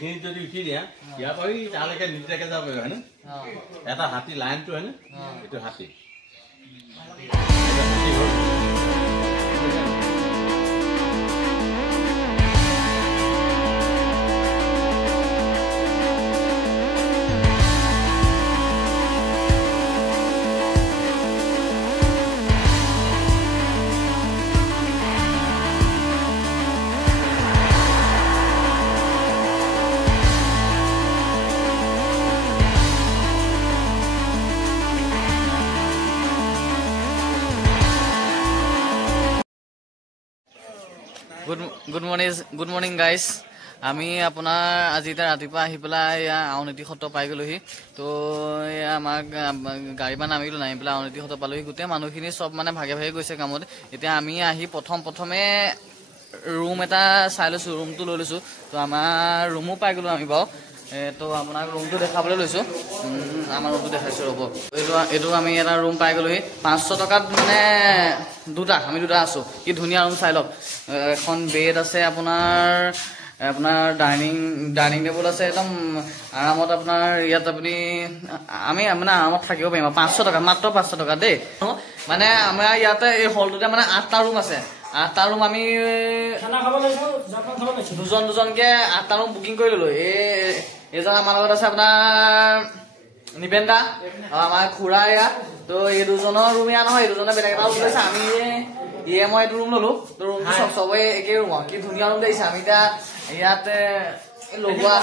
যদি উঠি দিয়া ইয়াৰ পৰা তালৈকে নিজাকে যাব পাৰিব হয়নে এটা হাতী লাইনটো হয়নে এইটো হাতী Good morning guys. আমি আপোনাৰ আজি ৰাতিপুৱা আহি পেলাই আউনীতি সত্ৰ পাই গলোহি তো আমাক গাড়ীমান নামিলো নামি পেলাই আউনীতি সত্ৰ পালোহি গোটেই মানুহখিনি সব মানে ভাগে ভাগে গৈছে কামত এতিয়া আমি আহি প্ৰথমে ৰুম এটা চাই লৈছো ৰুমটো লৈ লৈছো তো আমাৰ ৰুমো পাই গলো আমি বাও তো আপোনাক ৰুমটো দেখাবলৈ লৈছো আমাৰ ৰুমটো দেখাইছো ৰ'ব এইটো আমি এটা ৰুম পাই গলোহি 500 টকাত মানে আমি দুটা আছো কি ধুনীয়া ৰুম চাই লওক এখন বেড আছে আপোনাৰ ডাইনিং টেবুল আছে একদম আৰামত আপোনাৰ ইয়াত আপুনি আমি মানে আৰামত থাকিব পাৰিম 500 টকা মাত্ৰ 500 টকা দেই মানে আমাৰ ইয়াতে এই হলটোতে মানে 8টা ৰুম আছে 8টা ৰুম আমি খানা খাব লৈছো দুজনকে 8টা ৰুম বুকিং কৰি ললো এজন আমাৰ লগত আছে আপোনাৰ নিবেন্দা আমাৰ খুৰা ইয়া তো এই দুজনৰ ৰুম ইয়া নহয় দুজনে বেলেগ এটা ৰুম লৈছে আমি মই এইটো ৰুম ললো তো ৰুমটো সবে একে ৰুম কি ধুনীয়া ৰুম দিছে আমি এতিয়া ইয়াতে লগোৱা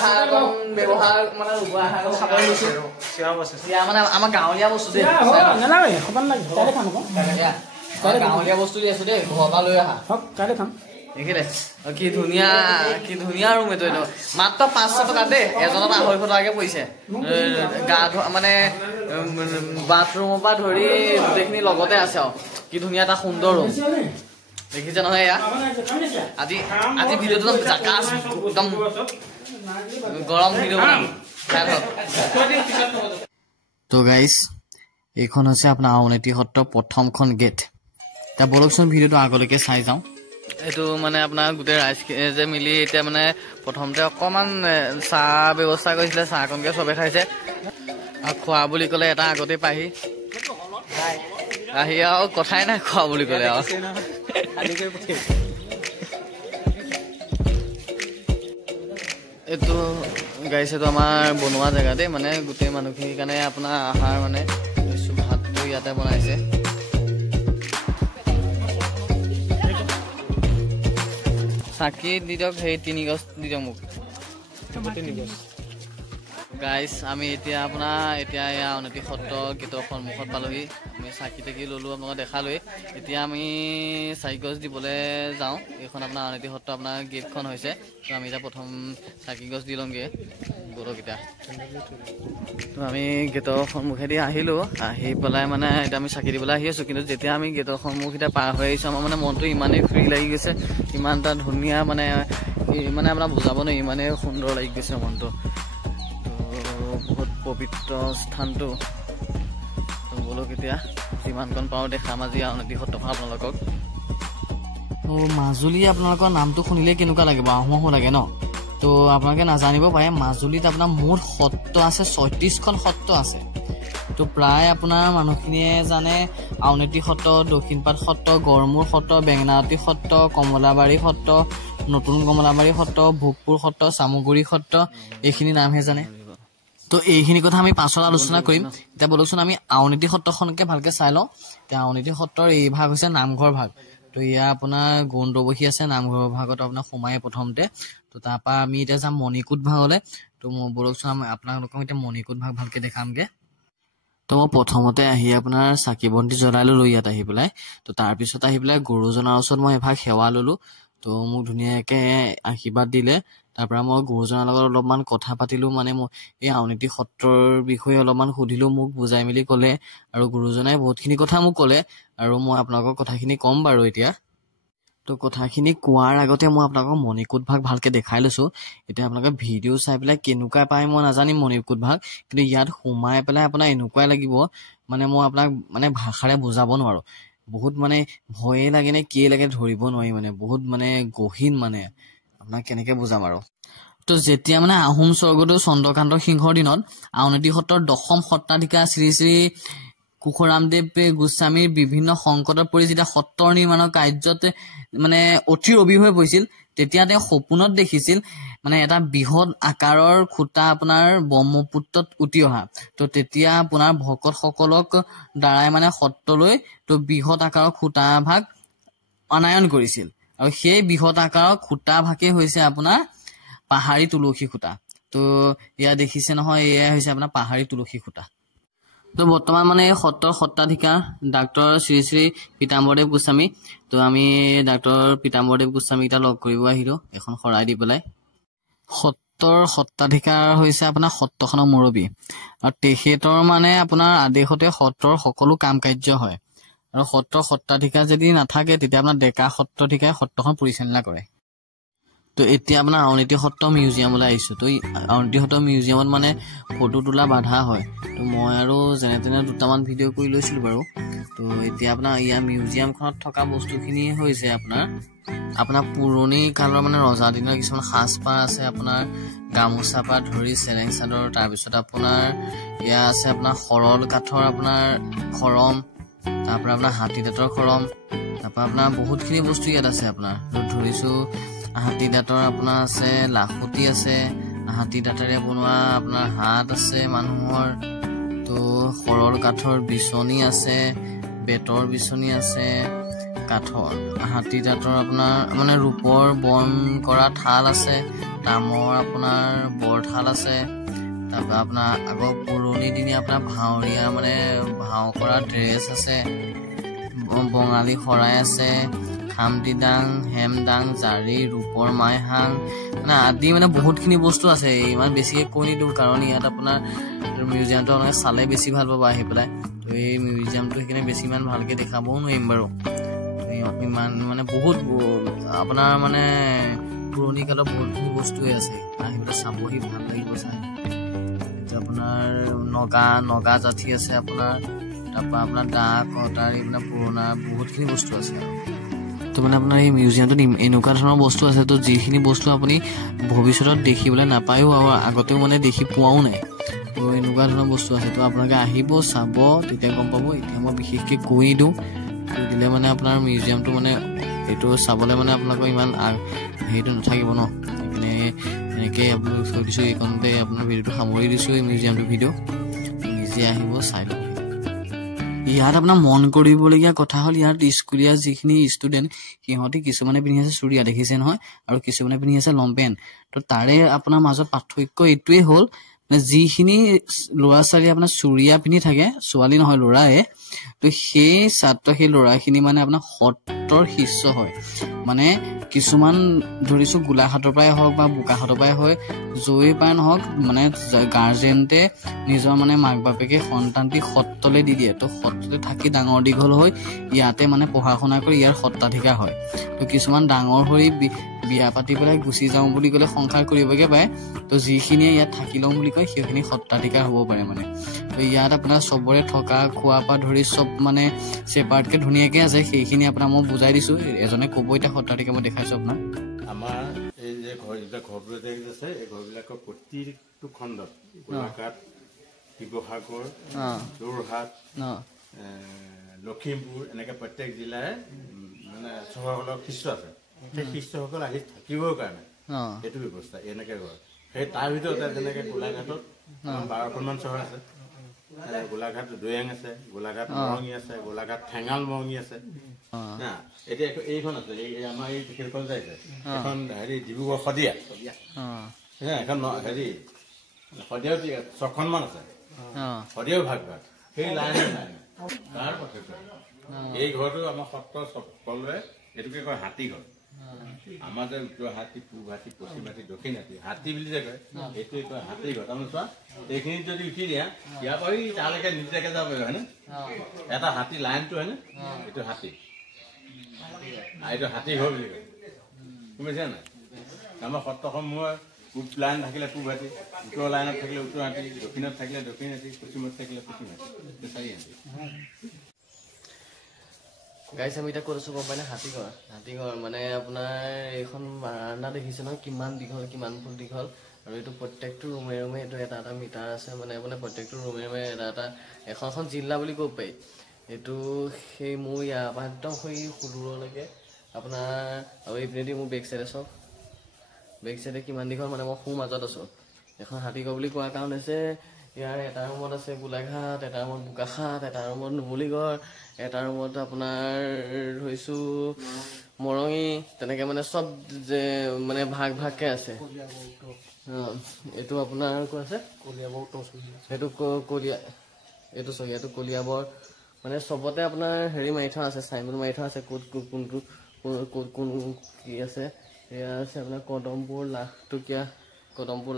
ব্যৱহাৰ মানে লগোৱা খাব লৈছো মানে আমাৰ গাঁৱলীয়া বস্তু দেই গাঁৱলীয়া বস্তু দি আছো দেই ঘৰৰ পৰা লৈ আহা কাইলৈ খাম দেখিলে কি ধুনীয়া ৰুম এইটো মাত্ৰ 500 টকা দেই এজনত 250 টকাকে পৰিছে গা মানে বাথৰুমৰ পৰা ধৰি গোটেইখিনি লগতে আছে আৰু কি ধুনীয়া এটা সুন্দৰ ৰুম দেখিছে নহয় এয়া আজি ভিডিঅ'টো জাকাছ একদম গৰম ভিডিঅ' বনাম তো গাইজ এইখন হৈছে আপোনাৰ আউনীতি সত্ৰ প্ৰথমখন গেট এতিয়া বলকচোন ভিডিঅ'টো আগলৈকে চাই যাওঁ এইটো মানে আপোনাৰ গোটেই ৰাইজ যে মিলি এতিয়া মানে প্ৰথমতে অকণমান চাহ ব্যৱস্থা কৰিছিলে চাহকণকে চবে খাইছে আৰু খোৱা বুলি ক'লে এটা আগতে পাহি আহি আৰু কথাই নাই খোৱা বুলি ক'লে আৰু এইটো গাইছ এইটো আমাৰ বনোৱা জেগা দেই মানে গোটেই মানুহখিনিৰ কাৰণে আপোনাৰ আহাৰ মানে ভাতটো ইয়াতে বনাইছে চাকি দি দিয়ক সেই 3 গছ দি দিয়ক মোক গাইছ আমি এতিয়া আউনীতি সত্ৰ গেটৰ সন্মুখত পালোহি আমি চাকি তাকি ললো আপোনাক দেখালোৱেই এতিয়া আমি 4 গছ দিবলৈ যাওঁ এইখন আপোনাৰ আউনীতি সত্ৰ আপোনাৰ গেটখন হৈছে তো আমি এতিয়া প্ৰথম চাকি গছ দি লওঁগে গৰুকেইটা তো আমি গেটৰ সন্মুখেদি আহিলো আহি পেলাই মানে এতিয়া আমি চাকি দিবলৈ আহি আছো কিন্তু যেতিয়া আমি গেটৰ সন্মুখেদি পাৰ হৈ আহিছো আমাৰ মানে মনটো ইমানেই ফ্ৰী লাগি গৈছে ইমান এটা ধুনীয়া মানে আপোনাৰ বুজাব নোৱাৰি ইমানেই সুন্দৰ লাগি গৈছে মনটো বহুত পবিত্ৰ স্থানটো বলক এতিয়া যিমানকণ পাওঁ দেখাম আজি আউনীতি সত্ৰখন আপোনালোকক মাজুলী আপোনালোকৰ নামটো শুনিলে কেনেকুৱা লাগিব আহোঁ লাগে ন তো আপোনালোকে নাজানিব পাৰে মাজুলীত আপোনাৰ মুঠ সত্ৰ আছে 36খন সত্ৰ আছে তো প্ৰায় আপোনাৰ মানুহখিনিয়ে জানে আউনীতি সত্ৰ দক্ষিণপাট সত্ৰ গড়মূৰ সত্ৰ বেঙেনাআটী সত্ৰ কমলাবাৰী সত্ৰ নতুন কমলাবাৰী সত্ৰ ভোগপুৰ সত্ৰ চামগুৰি সত্ৰ এইখিনি নামহে জানে তো এইখিনি কথা আমি পাছত আলোচনা কৰিম এতিয়া বলকচোন আমি আউনীতি সত্ৰখনকে ভালকে চাই লওঁ এতিয়া আউনীতি সত্ৰৰ এই ভাগ হৈছে নামঘৰ ভাগ তো ইয়াৰ আপোনাৰ গৌণ্ডবহী আছে নামঘৰ ভাগত আপোনাৰ সোমাই প্ৰথমতে তো তাৰপৰা আমি এতিয়া যাম মণিকূট ভাগলৈ তো মই বলকচোন আপোনালোকক এতিয়া মণিকূট ভাগ ভালকে দেখামগে তো মই প্ৰথমতে আহি আপোনাৰ চাকি বন্তি জ্বলাই ললো ইয়াত আহি পেলাই তো তাৰপিছত আহি পেলাই গুৰুজনাৰ ওচৰত মই এভাগ সেৱা ললো তো মোক ধুনীয়াকে আশীৰ্বাদ দিলে তাৰপৰা মই গুৰুজনাৰ লগত অলপমান কথা পাতিলো মানে মই এই আউনীতি সত্ৰৰ বিষয়ে অলপমান সুধিলো মোক বুজাই মেলি ক'লে আৰু গুৰুজনাই বহুতখিনি কথা মোক ক'লে আৰু মই আপোনালোকক কথাখিনি ক'ম বাৰু এতিয়া তো কথাখিনি কোৱাৰ আগতে মই আপোনালোকক মণিকূট ভাগ ভালকে দেখাই লৈছো এতিয়া আপোনালোকে ভিডিঅ' চাই পেলাই কেনেকুৱা পায় মই নাজানিম মণিকূট ভাগ কিন্তু ইয়াত সোমাই পেলাই আপোনাৰ এনেকুৱাই লাগিব মানে মই আপোনাক মানে ভাষাৰে বুজাব নোৱাৰো বহুত মানে ভয়ে লাগে নে কি লাগে ধৰিব নোৱাৰি মানে বহুত মানে গহীন মানে আপোনাক কেনেকে বুজাম আৰু তো যেতিয়া মানে আহোম স্বৰ্গদেউ চন্দ্ৰকান্ত সিংহৰ দিনত আউনীআটী সত্ৰৰ 10ম সত্ৰাধিকাৰ শ্ৰী শ্ৰী কুশৰামদেৱ গোস্বামীৰ বিভিন্ন সংকটত পৰি যেতিয়া সত্ৰৰ নিৰ্মাণৰ কাৰ্যত মানে অতি ৰবি হৈ পৰিছিল, তেতিয়া তেওঁ সপোনত দেখিছিল মানে এটা বৃহৎ আকাৰৰ খুঁটা আপোনাৰ ব্ৰহ্মপুত্ৰত উটি অহা। তো তেতিয়া আপোনাৰ ভকতসকলক দ্বাৰাই মানে সত্ৰলৈ তো বৃহৎ আকাৰৰ খুঁটা ভাগ অনায়ন কৰিছিল। আৰু সেই বৃহৎ আকাৰৰ খুঁটা ভাগে হৈছে আপোনাৰ পাহাৰী তুলসী খুঁটা। তো এয়া দেখিছে নহয়, এয়াই হৈছে আপোনাৰ পাহাৰী তুলসী খুঁটা। তো বৰ্তমান মানে সত্ৰৰ সত্ৰাধিকাৰ ডাক্তৰ শ্ৰী শ্ৰী পীতাম্বৰদেৱ গোস্বামী। তো আমি ডাক্তৰ পীতাম্বৰদেৱ গোস্বামীক লগ কৰিব আহিলো এখন শৰাই দি পেলাই। সত্ৰৰ সত্ৰাধিকাৰ হৈছে আপোনাৰ সত্ৰখনৰ মুৰব্বী, আৰু তেখেতৰ মানে আপোনাৰ আদেশতে সত্ৰৰ সকলো কাম কাৰ্য হয়। আৰু সত্ৰৰ সত্ৰাধিকাৰ যদি নাথাকে তেতিয়া আপোনাৰ ডেকা সত্ৰাধিকাৰে সত্ৰখন পৰিচালনা কৰে। তো এতিয়া আপোনাৰ আউনীআটী সত্ৰ মিউজিয়ামলৈ আহিছোঁ। তো আউনীআটী সত্ৰ মিউজিয়ামত মানে ফটো তোলা বাধা হয়। তো মই আৰু যেনে তেনে দুটামান ভিডিঅ' কৰি লৈছিলোঁ বাৰু। তো এতিয়া আপোনাৰ ইয়াৰ মিউজিয়ামখনত থকা বস্তুখিনি হৈছে আপোনাৰ পুৰণি কালৰ মানে ৰজা দিনৰ কিছুমান সাজপাৰ আছে, আপোনাৰ গামোচাৰ পৰা ধৰি চেলেং চাদৰ, তাৰপিছত আপোনাৰ এয়া আছে আপোনাৰ সৰল কাঠৰ আপোনাৰ খৰম, তাৰপৰা আপোনাৰ হাতী দাঁতৰ খৰম, তাৰপৰা আপোনাৰ বহুতখিনি বস্তু ইয়াত আছে। আপোনাৰ ধৰিছোঁ হাতী দাঁতৰ আপোনাৰ আছে লাখুটি আছে, হাতী দাঁতেৰে বনোৱা আপোনাৰ হাত আছে মানুহৰ। তো সৰল কাঠৰ বিচনী আছে, বেতৰ বিচনী আছে, কাঠৰ হাতী দাঁতৰ আপোনাৰ মানে ৰূপৰ বন কৰা থাল আছে, তামৰ আপোনাৰ বৰ থাল আছে। তাৰপৰা আপোনাৰ আগৰ পুৰণি দিনীয়া আপোনাৰ ভাৱৰীয়া মানে ভাও কৰা ড্ৰেছ আছে, বঙালী শৰাই আছে, খামটি দাং, হেমদাং, জাৰি, ৰূপৰ মাইহাং মানে আদি মানে বহুতখিনি বস্তু আছে। ইমান বেছিকৈ কৈ নিদিওঁ কাৰণ ইয়াত আপোনাৰ মিউজিয়ামটো আপোনালোকে চালে বেছি ভাল পাব আহি পেলাই। তো এই মিউজিয়ামটো সেইকাৰণে বেছি ইমান ভালকৈ দেখাবও নোৱাৰিম বাৰু। ইমান মানে বহুত আপোনাৰ মানে পুৰণি কালৰ বহুতখিনি বস্তুৱে আছে, আহি পেলাই চাবহি ভাল লাগিব চাই। এতিয়া আপোনাৰ নগা জাঠি আছে আপোনাৰ, তাৰপৰা আপোনাৰ দা কটাৰী মানে পুৰণা বহুতখিনি বস্তু আছে আৰু। তো মানে আপোনাৰ এই মিউজিয়ামটোত এনেকুৱা ধৰণৰ বস্তু আছে তো যিখিনি বস্তু আপুনি ভৱিষ্যতত দেখিবলৈ নাপায়ো আৰু আগতেও মানে দেখি পোৱাও নাই। তো এনেকুৱা ধৰণৰ বস্তু আছে। তো আপোনালোকে আহিব চাব, তেতিয়া গম পাব। এতিয়া মই বিশেষকৈ কৈ দিওঁ, কৈ দিলে মানে আপোনাৰ মিউজিয়ামটো মানে এইটো চাবলৈ মানে আপোনালোকৰ ইমান হেৰিটো নাথাকিব ন। সেইকাৰণে এনেকৈ আপোনালোক থৈ দিছোঁ, এইখনতে আপোনাৰ ভিডিঅ'টো সামৰি দিছোঁ। এই মিউজিয়ামটোৰ ভিডিঅ' নিজে আহিব চাই লওক। ইয়াত আপোনাৰ মন কৰিবলগীয়া কথা হ'ল ইয়াত স্কুলীয়া যিখিনি ষ্টুডেণ্ট সিহঁতে কিছুমানে পিন্ধি আছে চুৰিয়া দেখিছে নহয়, আৰু কিছুমানে পিন্ধি আছে লংপেণ্ট। তো তাৰে আপোনাৰ মাজত পাৰ্থক্য এইটোৱেই হ'ল মানে যিখিনি ল'ৰা ছোৱালী আপোনাৰ চুৰিয়া পিন্ধি থাকে, ছোৱালী নহয় ল'ৰায়ে, তো সেই ল'ৰাখিনি মানে আপোনাৰ সত্ৰৰ শিষ্য হয়। মানে কিছুমান ধৰিছোঁ গোলাঘাটৰ পৰাই হওক বা বোকাখাটৰ পৰাই হয়, য'ৰে পৰাই নহওক মানে গাৰ্জেণ্টে নিজৰ মানে মাক বাপেকে সন্তানটি সত্ৰলৈ দি দিয়ে। তো সত্ৰতে থাকি ডাঙৰ দীঘল হৈ ইয়াতে মানে পঢ়া শুনা কৰি ইয়াৰ সত্ৰাধিকাৰ হয়। তো কিছুমান ডাঙৰ হৈ বিয়া পাতি পেলাই গুচি যাওঁ বুলি ক'লে সংসাৰ কৰিবগৈ পাৰে। তো যিখিনিয়ে ইয়াত থাকি লওঁ বুলি কয় সেইখিনি সত্ৰাধিকাৰ হ'ব পাৰে মানে। তো ইয়াত আপোনাৰ চবৰে থকা খোৱাৰ পৰা ধৰি চব মানে চেপাৰেটকৈ ধুনীয়াকৈ আছে। সেইখিনি আপোনাক মই বুজাই দিছোঁ, এজনে ক'ব এতিয়া সত্ৰাধিকাৰ মই দেখাইছোঁ আপোনাক। আমাৰ এই যে ঘৰবোৰ যে আছে, এই ঘৰবিলাকৰ প্ৰতিটো খণ্ডত গোলাঘাট, শিৱসাগৰ, যোৰহাট, লখিমপুৰ এনেকৈ প্ৰত্যেক জিলাৰে মানে চহৰসকলৰ শিষ্য আছে। সেই শিষ্যসকল আহি থাকিবৰ কাৰণে সেইটো ব্যৱস্থা এনেকৈ হয়। সেই তাৰ ভিতৰতে যেনেকৈ গোলাঘাটত 12খনমান চহৰ আছে। গোলাঘাট দৈয়াং আছে, গোলাঘাট মৰঙী আছে, গোলাঘাট ঠেঙাল মৰঙী আছে। এতিয়া এইখন আছে, আমাৰ এই সেইখন যে আছে এখন হেৰি ডিব্ৰুগড় শদিয়া, এখন হেৰি শদিয়াও 6খনমান আছে, শদিয়াও ভাগ ভাগ। সেই লাইন তাৰ পাৰ্থক্য এই ঘৰটো আমাৰ সত্ৰ সকলোৰে এইটোকে কয় হাতী ঘৰ। আমাৰ যে উত্তৰ হাতী, পূব হাতী, পশ্চিম হাতী, দক্ষিণ হাতী, হাতী বুলি যে কয় এইটোৱে কয় হাতী ঘৰ। তাৰমানে চোৱা এইখিনিত যদি উঠি দিয়া ইয়াৰ পৰা তালৈকে নিজাকে যাব পাৰিব হয়নে? এটা হাতী লাইনটো হয়নে? এইটো হাতী, এইটো হাতী ঘৰ বুলি কয়। বুজিছা নাই? আমাৰ সত্ৰসমূহৰ পূব লাইন থাকিলে পূব হাতী, উত্তৰ লাইনত থাকিলে উত্তৰ হাতী, দক্ষিণত থাকিলে দক্ষিণ হাতী, পশ্চিমত থাকিলে পশ্চিম হাতী, 4 হাতী। গাইছ আমি এতিয়া ক'ত আছোঁ গম পাই নে? হাতীঘৰ মানে আপোনাৰ এইখন বাৰাণ্ডা দেখিছে নহয় কিমান দীঘল, কিমান ফুট দীঘল। আৰু এইটো প্ৰত্যেকটো ৰুমে এইটো এটা এটা মিটাৰ আছে মানে প্ৰত্যেকটো ৰুমে এটা এখন জিলা বুলি ক'ব পাৰি। এইটো সেই মোৰ ইয়াৰ পৰা একদম সেই সুদূৰলৈকে আপোনাৰ। আৰু এইপিনেদি মোৰ বেক চাইডে চাওক, বেক চাইডে কিমান দীঘল মানে মই মাজত আছোঁ। এখন হাতীঘৰ বুলি কোৱাৰ কাৰণ হৈছে ইয়াৰ এটা ৰুমত আছে গোলাঘাট, এটা ৰুমত বোকাখাট, এটা ৰুমত নুমলীগড়, এটা ৰুমত আপোনাৰ ধৰিছোঁ মৰঙি, তেনেকৈ মানে চব যে মানে ভাগকৈ আছে। এইটো আপোনাৰ ক'ত আছে? সেইটো এইটো এইটো কলিয়াবৰ মানে চবতে আপোনাৰ হেৰি মাৰি থোৱা আছে, চাইনবোৰ্ড মাৰি থোৱা আছে ক'ত কোনটো কোন কি আছে। এয়া আছে আপোনাৰ কদমপুৰ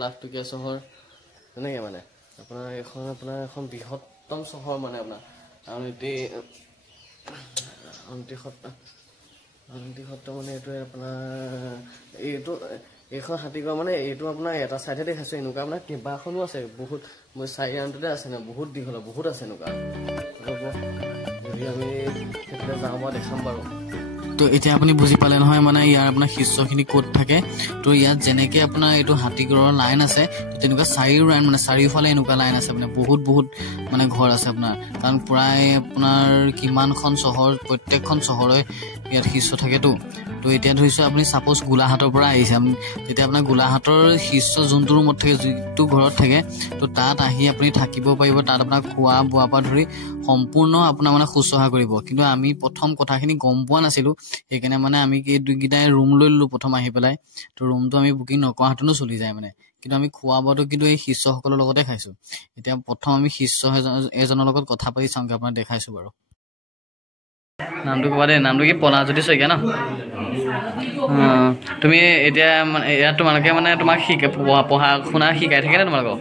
লাখটকীয়া চহৰ, তেনেকৈ মানে আপোনাৰ এখন বৃহত্তম চহৰ মানে আপোনাৰ আউনীআটী সত্ৰ মানে এইটোৱে আপোনাৰ এইখন হাতীঘৰ মানে এইটো আপোনাৰ এটা চাইডে দেখাইছোঁ। এনেকুৱা আপোনাৰ কেইবাখনো আছে, বহুত মই 4 ৰাউণ্ডতে আছে ন, বহুত দীঘল, বহুত আছে এনেকুৱা। যদি আমি সেইফালে যাওঁ মই দেখাম বাৰু। তো এতিয়া আপুনি বুজি পালে নহয় মানে ইয়াৰ আপোনাৰ শীৰ্ষখিনি ক'ত থাকে। তো ইয়াত যেনেকৈ আপোনাৰ এইটো হাতীঘৰৰ লাইন আছে তেনেকুৱা 4 লাইন মানে চাৰিওফালে এনেকুৱা লাইন আছে মানে বহুত মানে ঘৰ আছে আপোনাৰ। কাৰণ প্ৰায় আপোনাৰ কিমানখন চহৰ, প্ৰত্যেকখন চহৰৰে ইয়াত শীৰ্ষ থাকেতো। তো এতিয়া ধৰিছোঁ আপুনি ছাপ'জ গোলাঘাটৰ পৰা আহিছে, তেতিয়া আপোনাৰ গোলাঘাটৰ শীৰ্ষ যোনটো ৰুমত থাকে, যিটো ঘৰত থাকে, তো তাত আহি আপুনি থাকিব পাৰিব। তাত আপোনাৰ খোৱা বোৱাৰ পৰা ধৰি সম্পূৰ্ণ আপোনাৰ মানে শুশ্ৰূষা কৰিব। কিন্তু আমি প্ৰথম কথাখিনি গম পোৱা নাছিলোঁ, সেইকাৰণে মানে আমি দুইকেইটাই ৰুম লৈ ল'লোঁ প্ৰথম আহি পেলাই। তো ৰুমটো আমি বুকিং নকৰাহেঁতেনো চলি যায় মানে। কিন্তু আমি খোৱা বোৱাটো কিন্তু এই শিষ্যসকলৰ লগতে খাইছোঁ। এতিয়া প্ৰথম আমি শিষ্য এজনৰ লগত কথা পাতি চাওঁগৈ, আপোনাক দেখাইছোঁ বাৰু। নামটো ক'বা দেই। নামটো কি? পলাজ্যোতি শইকীয়া ন? তুমি এতিয়া মানে ইয়াত তোমালোকে মানে তোমাক পঢ়া শুনা শিকাই থাকেনে তোমালোকক?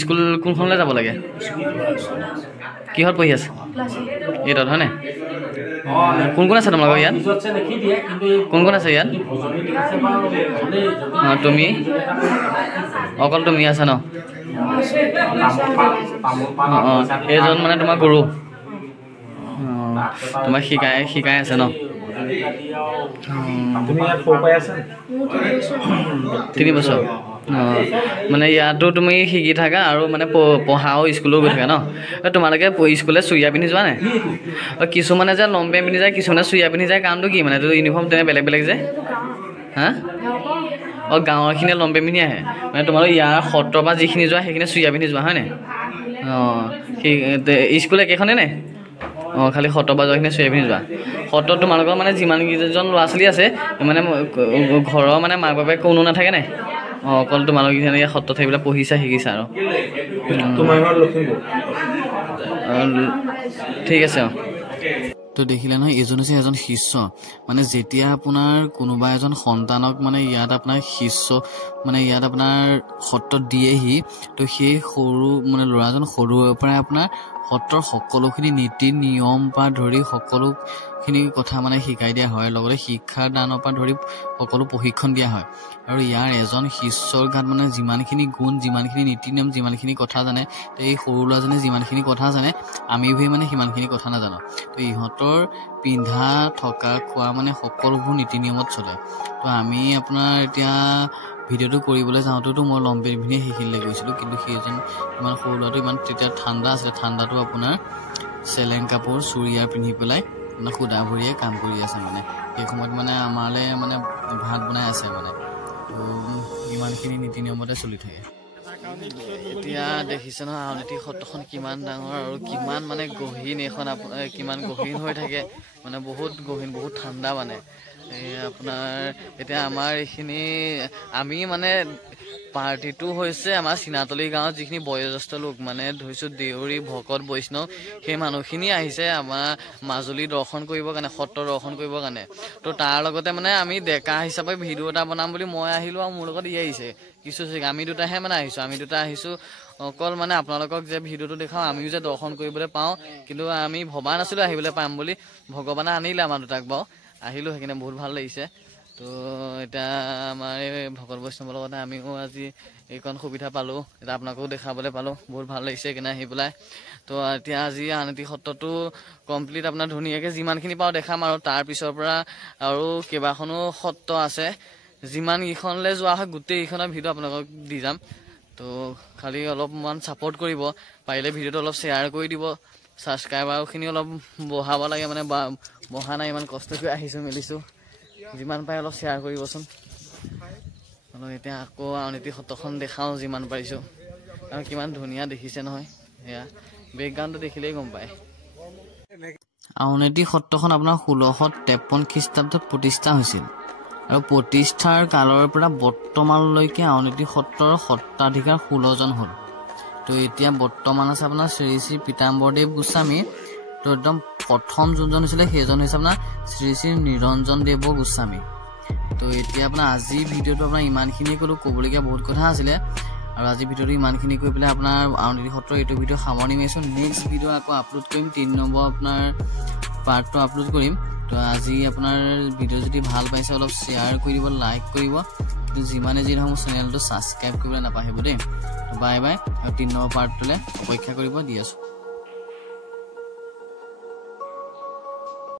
স্কুল কোনখনলৈ যাব লাগে? কিহত পঢ়ি আছে? 8ত হয়নে? কোন আছে তোমালোকৰ ইয়াত? কোন আছে ইয়াত? তুমি অকল তুমি আছা ন? এইজন মানে তোমাৰ গুৰু তোমাক শিকাই আছে ন? 3 বছৰ। মানে ইয়াতো তুমি শিকি থাকা আৰু মানে পঢ়াও স্কুলো গৈ থাকা ন? তোমালোকে স্কুলে চুৰিয়া পিন্ধি যোৱা নাই? কিছুমানে যে লং পেণ্ট পিন্ধি যায়, কিছুমানে চুৰিয়া পিন্ধি যায়, কাৰণটো কি মানে? ইউনিফৰ্ম তেনে বেলেগ যে হা? গাঁৱৰখিনিয়ে লং পেণ্ট পিন্ধি আহে মানে তোমালোক ইয়াৰ সত্ৰৰ পৰা যিখিনি যোৱা সেইখিনি চুৰিয়া পিন্ধি যোৱা হয়নে? স্কুল একেখনে নে? খালি সত্ৰ বা যোৱাখিনি চুৰিয়া পিন্ধি যোৱা। সত্ৰত তোমালোকৰ মানে যিমানকেইজন ল'ৰা ছোৱালী আছে মানে ঘৰৰ মানে মাক বাপেক কোনো নাথাকে নাই? অকল তোমালোক ইয়াত সত্ৰত থাকি পেলাই পঢ়িছা শিকিছা আৰু। ঠিক আছে। তো দেখিলে নহয়, এইজন হৈছে এজন শিষ্য। মানে যেতিয়া আপোনাৰ কোনোবা এজন সন্তানক মানে ইয়াত আপোনাৰ শিষ্য মানে ইয়াত আপোনাৰ সত্ৰত দিয়েহি, তো সেই সৰু মানে ল'ৰাজন সৰুৰে পৰাই আপোনাৰ সত্ৰৰ সকলোখিনি নীতি নিয়ম পৰা ধৰি সকলোখিনি কথা মানে শিকাই দিয়া হয়। লগতে শিক্ষাৰ দানৰ পৰা ধৰি সকলো প্ৰশিক্ষণ দিয়া হয়। আৰু ইয়াৰ এজন শিষ্যৰ গাত মানে যিমানখিনি গুণ, যিমানখিনি নীতি নিয়ম, যিমানখিনি কথা জানে, তো এই সৰু ল'ৰাজনে যিমানখিনি কথা জানে আমি মানে সিমানখিনি কথা নাজানো। তো ইহঁতৰ পিন্ধা থকা খোৱা মানে সকলোবোৰ নীতি নিয়মত চলে। তো আমি আপোনাৰ এতিয়া ভিডিঅ'টো কৰিবলৈ যাওঁতেতো মই লং পেণ্ট পিন্ধিয়ে সেইখিনিলৈ গৈছিলোঁ, কিন্তু সেইজন ইমান সৰু ল'ৰাটো ইমান তেতিয়া ঠাণ্ডা আছিলে। ঠাণ্ডাটো আপোনাৰ চেলেং কাপোৰ চুৰিয়া পিন্ধি পেলাই মানে সুদা ভৰিয়ে কাম কৰি আছে মানে। সেই সময়ত মানে আমালৈ মানে ভাত বনাই আছে মানে। তো ইমানখিনি নীতি নিয়মতে চলি থাকে। এতিয়া দেখিছে নহয় আউনীআটী সত্ৰখন কিমান ডাঙৰ আৰু কিমান মানে গহীন। এইখন কিমান গহীন হৈ থাকে মানে, বহুত গহীন, বহুত ঠাণ্ডা মানে। আপোনাৰ এতিয়া আমাৰ এইখিনি আমি মানে পাৰ্টিটো হৈছে আমাৰ চিনাতলী গাঁৱত যিখিনি বয়োজ্যেষ্ঠ লোক মানে ধৰিছোঁ দেউৰী ভকত বৈষ্ণৱ, সেই মানুহখিনি আহিছে আমাৰ মাজুলী দৰ্শন কৰিবৰ কাৰণে, সত্ৰ দৰ্শন কৰিবৰ কাৰণে। তো তাৰ লগতে মানে আমি ডেকা হিচাপে ভিডিঅ' এটা বনাম বুলি মই আহিলোঁ আৰু মোৰ লগত ই আহিছে কিছু আমি দুটাহে মানে আহিছোঁ। আমি দুটা আহিছোঁ অকল মানে আপোনালোকক যে ভিডিঅ'টো দেখাওঁ, আমিও যে দৰ্শন কৰিবলৈ পাওঁ, কিন্তু আমি ভবা নাছিলোঁ আহিবলৈ পাম বুলি। ভগৱানে আনিলে আমাৰ দুটাক বাৰু, আহিলোঁ, সেইকাৰণে বহুত ভাল লাগিছে। তো এটা আমাৰ এই ভকত বৈষ্ণৱৰ লগতে আমিও আজি এইকণ সুবিধা পালোঁ, এতিয়া আপোনাকো দেখাবলৈ পালোঁ, বহুত ভাল লাগিছে কিনে আহি পেলাই। তো এতিয়া আজি আউনীআটী সত্ৰটো কমপ্লিট আপোনাৰ ধুনীয়াকৈ যিমানখিনি পাওঁ দেখাম, আৰু তাৰপিছৰ পৰা আৰু কেইবাখনো সত্ৰ আছে, যিমানকেইখনলৈ যোৱা হয় গোটেইকেইখনৰ ভিডিঅ' আপোনালোকক দি যাম। তো খালি অলপমান ছাপোৰ্ট কৰিব, পাৰিলে ভিডিঅ'টো অলপ শ্বেয়াৰ কৰি দিব, ছাবস্ক্ৰাইবাৰখিনি অলপ বঢ়াব লাগে, মানে বঢ়া নাই, ইমান কষ্ট কৰি আহিছোঁ মেলিছোঁ, যিমান পাৰে অলপ শ্বেয়াৰ কৰিবচোন। অলপ এতিয়া আকৌ আউনীআটী সত্ৰখন দেখাওঁ যিমান পাৰিছোঁ, আৰু কিমান ধুনীয়া দেখিছে নহয়, সেয়া বেকগ্ৰাউণ্ডটো দেখিলেই গম পায়। আউনীআটী সত্ৰখন আপোনাৰ 1653 খ্ৰীষ্টাব্দত প্ৰতিষ্ঠা হৈছিল, আৰু প্ৰতিষ্ঠাৰ কালৰ পৰা বৰ্তমানলৈকে আউনীআটী সত্ৰৰ সত্ৰাধিকাৰ 16 জন হ'ল। তো এতিয়া বৰ্তমান আছে আপোনাৰ শ্ৰী শ্ৰী পীতাম্বৰদেৱ গোস্বামী। তো একদম প্ৰথম যোনজন হৈছিলে সেইজন হৈছে আপোনাৰ শ্ৰী শ্ৰী নিৰঞ্জন দেৱ গোস্বামী। তো এতিয়া আপোনাৰ আজিৰ ভিডিঅ'টো আপোনাৰ ইমানখিনিয়ে ক'লোঁ, ক'বলগীয়া বহুত কথা আছিলে, আৰু আজিৰ ভিডিঅ'টো ইমানখিনি কৰি পেলাই আপোনাৰ আউনীআটী সত্ৰৰ এইটো ভিডিঅ' সামৰণি মাৰিছোঁ। নেক্সট ভিডিঅ' আকৌ আপলোড কৰিম, 3 নম্বৰ আপোনাৰ পাৰ্টটো আপলোড কৰিম। তো আজি আপোনাৰ ভিডিঅ' যদি ভাল পাইছে অলপ শ্বেয়াৰ কৰি দিব, লাইক কৰিব, কিন্তু যিমানে যি নহওক মোৰ চেনেলটো ছাবস্ক্ৰাইব কৰিবলৈ নাপাহৰিব দেই। বাই বাই, আৰু 3 নম্বৰ পাৰ্টটোলৈ অপেক্ষা কৰিব দি আছোঁ।